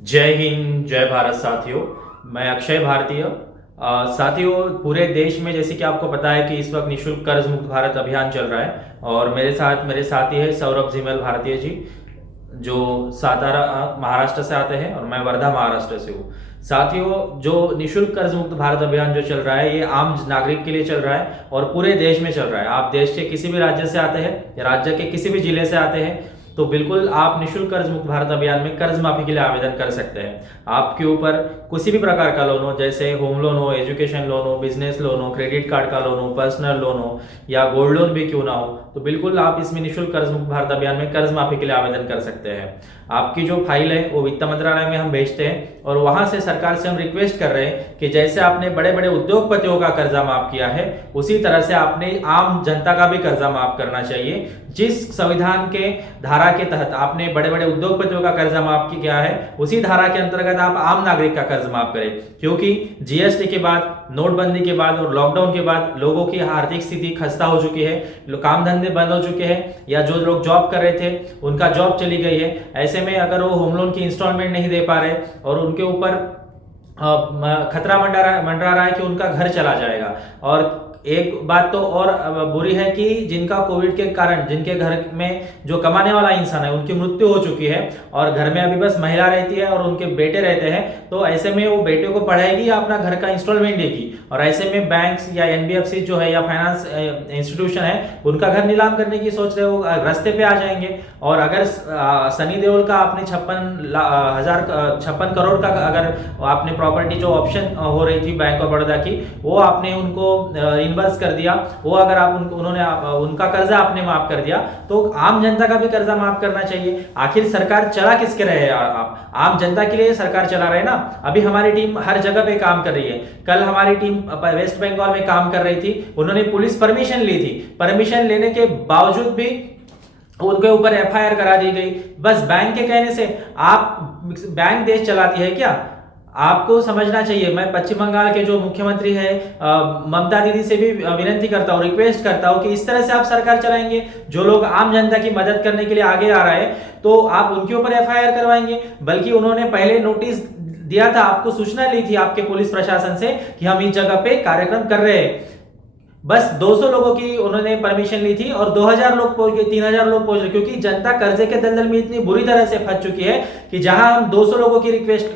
जय हिंद, जय भारत साथियों। मैं अक्षय भारतीय। साथियों, पूरे देश में जैसे कि आपको पता है कि इस वक्त निशुल्क कर्ज मुक्त भारत अभियान चल रहा है और मेरे साथी है सौरभ झिमल भारतीय जी, जो सातारा महाराष्ट्र से आते हैं और मैं वर्धा महाराष्ट्र से हूँ। साथियों, जो निशुल्क कर्ज मुक्त भारत अभियान जो चल रहा है ये आम नागरिक के लिए चल रहा है और पूरे देश में चल रहा है। आप देश के किसी भी राज्य से आते हैं या राज्य के किसी भी जिले से आते हैं तो बिल्कुल आप निशुल्क कर्ज मुक्त भारत अभियान में कर्ज माफी के लिए आवेदन कर सकते हैं। आपके ऊपर किसी भी प्रकार का लोन हो, जैसे होम लोन हो, एजुकेशन लोन हो, बिजनेस लोन हो, क्रेडिट कार्ड का लोन हो, पर्सनल लोन हो या गोल्ड लोन भी क्यों ना हो, तो बिल्कुल आप इसमें निशुल्क कर्ज मुक्त भारत अभियान में कर्ज माफी के लिए आवेदन कर सकते हैं। आपकी जो फाइल है वो वित्त मंत्रालय में हम भेजते हैं और वहां से सरकार से हम रिक्वेस्ट कर रहे हैं कि जैसे आपने बड़े बड़े उद्योगपतियों का कर्जा माफ किया है उसी तरह से आपने आम जनता का भी कर्जा माफ करना चाहिए। जिस संविधान के धारा के तहत आपने बड़े बड़े उद्योगपतियों का कर्जा माफ किया है उसी धारा के अंतर्गत आप आम नागरिक का कर्ज माफ करें, क्योंकि जीएसटी के बाद, नोटबंदी के बाद और लॉकडाउन के बाद लोगों की आर्थिक स्थिति खस्ता हो चुकी है, काम धंधे बंद हो चुके हैं या जो लोग जॉब कर रहे थे उनका जॉब चली गई है। ऐसे में अगर वो होम लोन की इंस्टॉलमेंट नहीं दे पा रहे और उनके ऊपर खतरा मंडरा रहा है कि उनका घर चला जाएगा। और एक बात तो और बुरी है कि जिनका कोविड के कारण, जिनके घर में जो कमाने वाला इंसान है उनकी मृत्यु हो चुकी है और घर में अभी बस महिला रहती है और उनके बेटे रहते हैं, तो ऐसे में वो बेटे को पढ़ाएगी या अपना घर का इंस्टॉलमेंट देगी। और ऐसे में बैंक्स या एनबीएफसी जो है या फाइनेंस इंस्टीट्यूशन है उनका घर नीलाम करने की सोच रहे हो, रास्ते पे आ जाएंगे। और अगर सनी देओल का आपने 56 करोड़ का अगर आपने प्रॉपर्टी जो ऑप्शन हो रही थी बैंक ऑफ बड़ौदा की वो आपने उनको इन्वर्स कर दिया, वो अगर आप उन्होंने उनका कर्जा आपने माफ कर दिया तो आम जनता का भी कर्जा माफ करना चाहिए। आखिर सरकार चला किसके रहे हैं? आप आम जनता के लिए सरकार चला रहे ना। अभी हमारी टीम हर जगह पे काम कर रही है। कल हमारी टीम वेस्ट बंगाल में काम कर रही थी, उन्होंने पुलिस परमिशन ली थी, परमिशन लेने के बावजूद भी उनके ऊपर एफआईआर करा दी गई बस बैंक के कहने से। आप बैंक देश चलाती है क्या? आपको समझना चाहिए। मैं पश्चिम बंगाल के जो मुख्यमंत्री है ममता दीदी से भी विनती करता हूँ, रिक्वेस्ट करता हूँ कि इस तरह से आप सरकार चलाएंगे, जो लोग आम जनता की मदद करने के लिए आगे आ रहा है तो आप उनके ऊपर एफआईआर करवाएंगे। बल्कि उन्होंने पहले नोटिस दिया था, आपको सूचना ली थी आपके पुलिस प्रशासन से कि हम इस जगह पे कार्यक्रम कर रहे हैं। बस 200 लोगों की उन्होंने परमिशन ली थी और 2000 लोग पहुंच गए, 3000 लोग पहुंच गए, क्योंकि जनता कर्जे के दलदल में इतनी बुरी तरह से फंस चुकी है कि जहां हम 200 लोगों की रिक्वेस्ट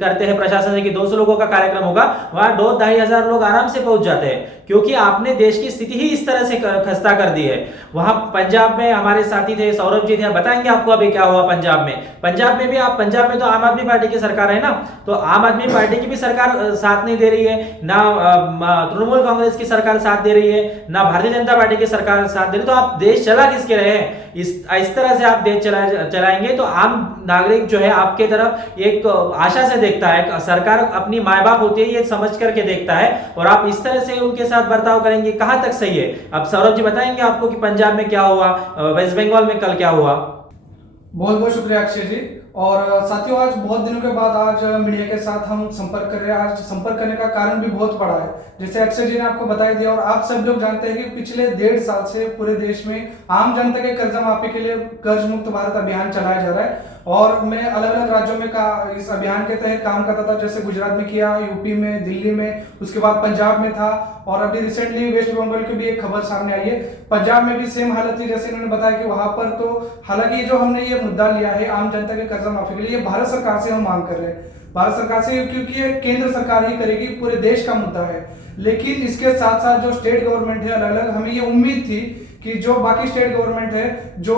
करते हैं प्रशासन से कि 200 लोगों का कार्यक्रम होगा, वहां 2-2,500 लोग आराम से पहुंच जाते हैं, क्योंकि आपने देश की स्थिति ही इस तरह से खस्ता कर दी है। वहां पंजाब में हमारे साथी थे, सौरभ जी थे, बताएंगे आपको अभी क्या हुआ पंजाब में। पंजाब में भी आप, पंजाब में तो आम आदमी पार्टी की सरकार है ना, तो आम आदमी पार्टी की भी सरकार साथ नहीं दे रही है, ना तृणमूल कांग्रेस की सरकार साथ दे रही है, ना भारतीय जनता पार्टी की सरकार साथ दे रही, तो आप देश चला किसके रहे हैं? इस तरह से आप देश चलाएंगे तो आम नागरिक जो है आपके तरफ एक आशा से देखता है, सरकार अपनी माए बाप होती है ये समझ करके देखता है, और आप इस तरह से उनके साथ बर्ताव करेंगे कहां तक सही है? अब सौरभ जी बताएंगे आपको कि पंजाब में क्या हुआ, वेस्ट बंगाल में कल क्या हुआ। बहुत बहुत शुक्रिया अक्षय जी। और साथियों, आज बहुत दिनों के बाद आज मीडिया के साथ हम संपर्क कर रहे हैं। आज संपर्क करने का कारण भी बहुत बड़ा है, जैसे अक्षय जी ने आपको बता दिया और आप सब लोग जानते हैं कि पिछले 1.5 साल से पूरे देश में आम जनता के कर्जा माफी के लिए कर्ज मुक्त भारत अभियान चलाया जा रहा है। और मैं अलग अलग राज्यों में इस अभियान के तहत काम करता था, जैसे गुजरात में किया, यूपी में, दिल्ली में, उसके बाद पंजाब में था, और अभी रिसेंटली वेस्ट बंगाल की भी एक खबर सामने आई है। पंजाब में भी सेम हालत थी, जैसे इन्होंने बताया कि वहां पर तो हालांकि जो हमने ये मुद्दा लिया है आम जनता के कर्जा माफी के लिए, ये भारत सरकार से हम मांग कर रहे हैं, भारत सरकार से, क्योंकि ये केंद्र सरकार ही करेगी, पूरे देश का मुद्दा है। लेकिन इसके साथ साथ जो स्टेट गवर्नमेंट है अलग अलग, हमें ये उम्मीद थी कि जो बाकी स्टेट गवर्नमेंट है, जो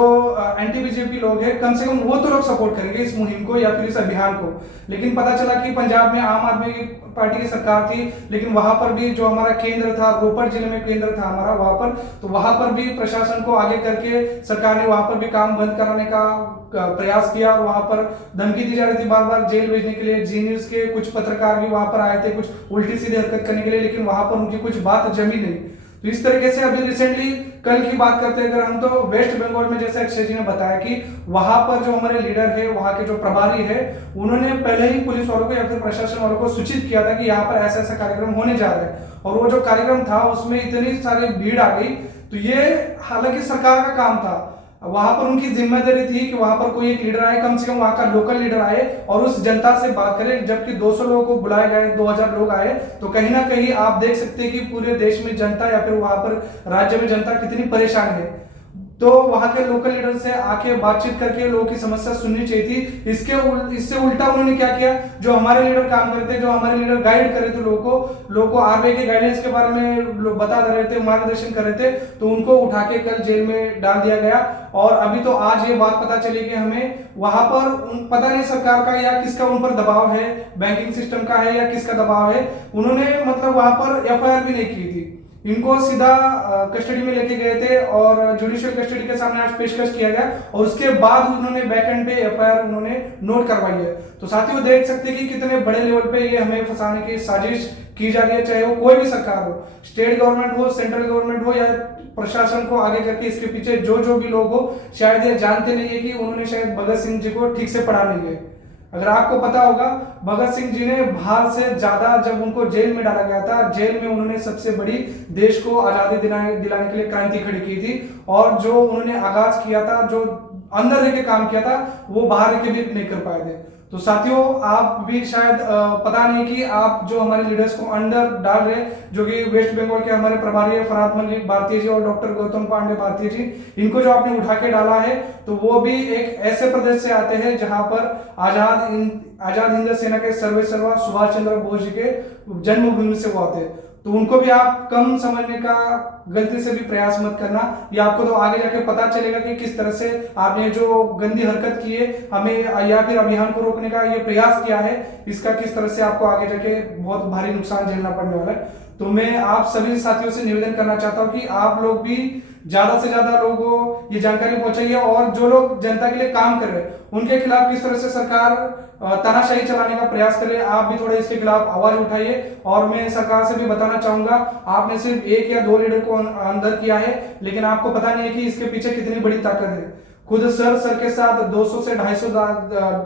एंटी बीजेपी लोग हैं, कम से कम वो तो लोग सपोर्ट करेंगे इस मुहिम को या फिर इस अभियान को। लेकिन पता चला कि पंजाब में आम आदमी पार्टी की सरकार थी, लेकिन वहां पर भी जो हमारा केंद्र था, रोपड़ जिले में केंद्र था हमारा, वहां पर, तो वहां पर भी प्रशासन को आगे करके सरकार ने वहां पर भी काम बंद कराने का प्रयास किया, और वहां पर धमकी दी जा रही थी बार बार जेल भेजने के लिए। जी न्यूज के कुछ पत्रकार भी वहां पर आए थे कुछ उल्टी सीधी हरकत करने के लिए, लेकिन वहां पर उनकी कुछ बात जमी नहीं। तो इस तरीके से अभी रिसेंटली कल की बात करते हैं अगर हम, तो वेस्ट बंगाल में जैसे अक्षय जी ने बताया कि वहां पर जो हमारे लीडर है, वहां के जो प्रभारी है, उन्होंने पहले ही पुलिस वालों को या फिर प्रशासन वालों को सूचित किया था कि यहाँ पर ऐसा ऐसा कार्यक्रम होने जा रहा है। और वो जो कार्यक्रम था उसमें इतनी सारी भीड़ आ गई, तो ये हालांकि सरकार का काम था, वहां पर उनकी जिम्मेदारी थी कि वहां पर कोई एक लीडर आए, कम से कम वहां का लोकल लीडर आए और उस जनता से बात करे। जबकि 200 लोगों को बुलाए गए, 2000 लोग आए, तो कहीं ना कहीं आप देख सकते हैं कि पूरे देश में जनता या फिर वहां पर राज्य में जनता कितनी परेशान है। तो वहां के लोकल लीडर से आके बातचीत करके लोगों की समस्या सुननी चाहिए थी। इससे उल्टा उन्होंने क्या किया, जो हमारे लीडर काम करते, जो हमारे लीडर गाइड करे थे लोगों को आरबीआई के गाइडेंस के बारे में बता रहे थे, मार्गदर्शन कर रहे थे, तो उनको उठा के कल जेल में डाल दिया गया। और अभी तो आज ये बात पता चली कि हमें वहां पर पता नहीं सरकार का या किसका उन पर दबाव है, बैंकिंग सिस्टम का है या किसका दबाव है, उन्होंने मतलब वहां पर एफआईआर भी नहीं की थी। इनको सीधा कस्टडी में लेके गए थे और जुडिशियल कस्टडी के सामने आज पेशकश किया गया और उसके बाद उन्होंने बैकएंड पे एफआईआर उन्होंने नोट करवाई है। तो साथियों देख सकते हैं कि कितने बड़े लेवल पे ये हमें फंसाने की साजिश की जा रही है, चाहे वो कोई भी सरकार हो, स्टेट गवर्नमेंट हो, सेंट्रल गवर्नमेंट हो या प्रशासन को आगे करके इसके पीछे जो भी लोग हो, शायद ये जानते नहीं है कि उन्होंने शायद भगत सिंह जी को ठीक से पढ़ा नहीं है। अगर आपको पता होगा, भगत सिंह जी ने भार से ज्यादा, जब उनको जेल में डाला गया था, जेल में उन्होंने सबसे बड़ी देश को आजादी दिलाने के लिए क्रांति खड़ी की थी। और जो उन्होंने आगाज किया था, जो अंदर रह के काम किया था, वो बाहर रह के भी नहीं कर पाए थे। तो साथियों आप भी शायद पता नहीं कि आप जो हमारे लीडर्स को अंदर डाल रहे, जो कि वेस्ट बंगाल के हमारे प्रभारी है फरहाद मलिक भारतीय जी और डॉक्टर गौतम पांडे भारतीय जी, इनको जो आपने उठा के डाला है, तो वो भी एक ऐसे प्रदेश से आते हैं जहां पर आजाद हिंद सेना के सर्वे सर्वा सुभाष चंद्र बोस जी के जन्मभूमि से वो आते हैं। तो उनको भी आप कम समझने का गलती से भी प्रयास मत करना, या आपको तो आगे जाके पता चलेगा कि किस तरह से आपने जो गंदी हरकत की है हमें या फिर अभियान को रोकने का ये प्रयास किया है, इसका किस तरह से आपको आगे जाके बहुत भारी नुकसान झेलना पड़ने वाला है। तो मैं आप सभी साथियों से निवेदन करना चाहता हूं कि आप लोग भी ज्यादा से ज्यादा लोगों को ये जानकारी पहुंचाइए और जो लोग जनता के लिए काम कर रहे हैं उनके खिलाफ किस तरह से सरकार तानाशाही चलाने का प्रयास करे, आप भी थोड़ा इसके खिलाफ आवाज उठाइए। और मैं सरकार से भी बताना चाहूंगा, आपने सिर्फ 1 या 2 लीडर को अंदर किया है, लेकिन आपको पता नहीं है कि इसके पीछे कितनी बड़ी ताकत है। खुद सर के साथ 200 से 250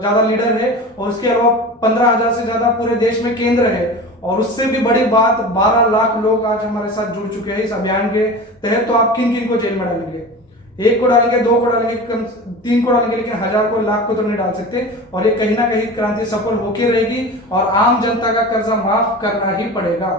ज्यादा लीडर है और उसके अलावा 15,000 से ज्यादा पूरे देश में केंद्र है। और उससे भी बड़ी बात, 12 लाख लोग आज हमारे साथ जुड़ चुके हैं इस अभियान के तहत। तो आप किन किन को जेल में डालेंगे? 1 को डालेंगे, 2 को डालेंगे, 3 को डालेंगे, लेकिन 1000 को, लाख को तो नहीं डाल सकते। और ये कहीं ना कहीं क्रांति सफल होकर रहेगी और आम जनता का कर्जा माफ करना ही पड़ेगा।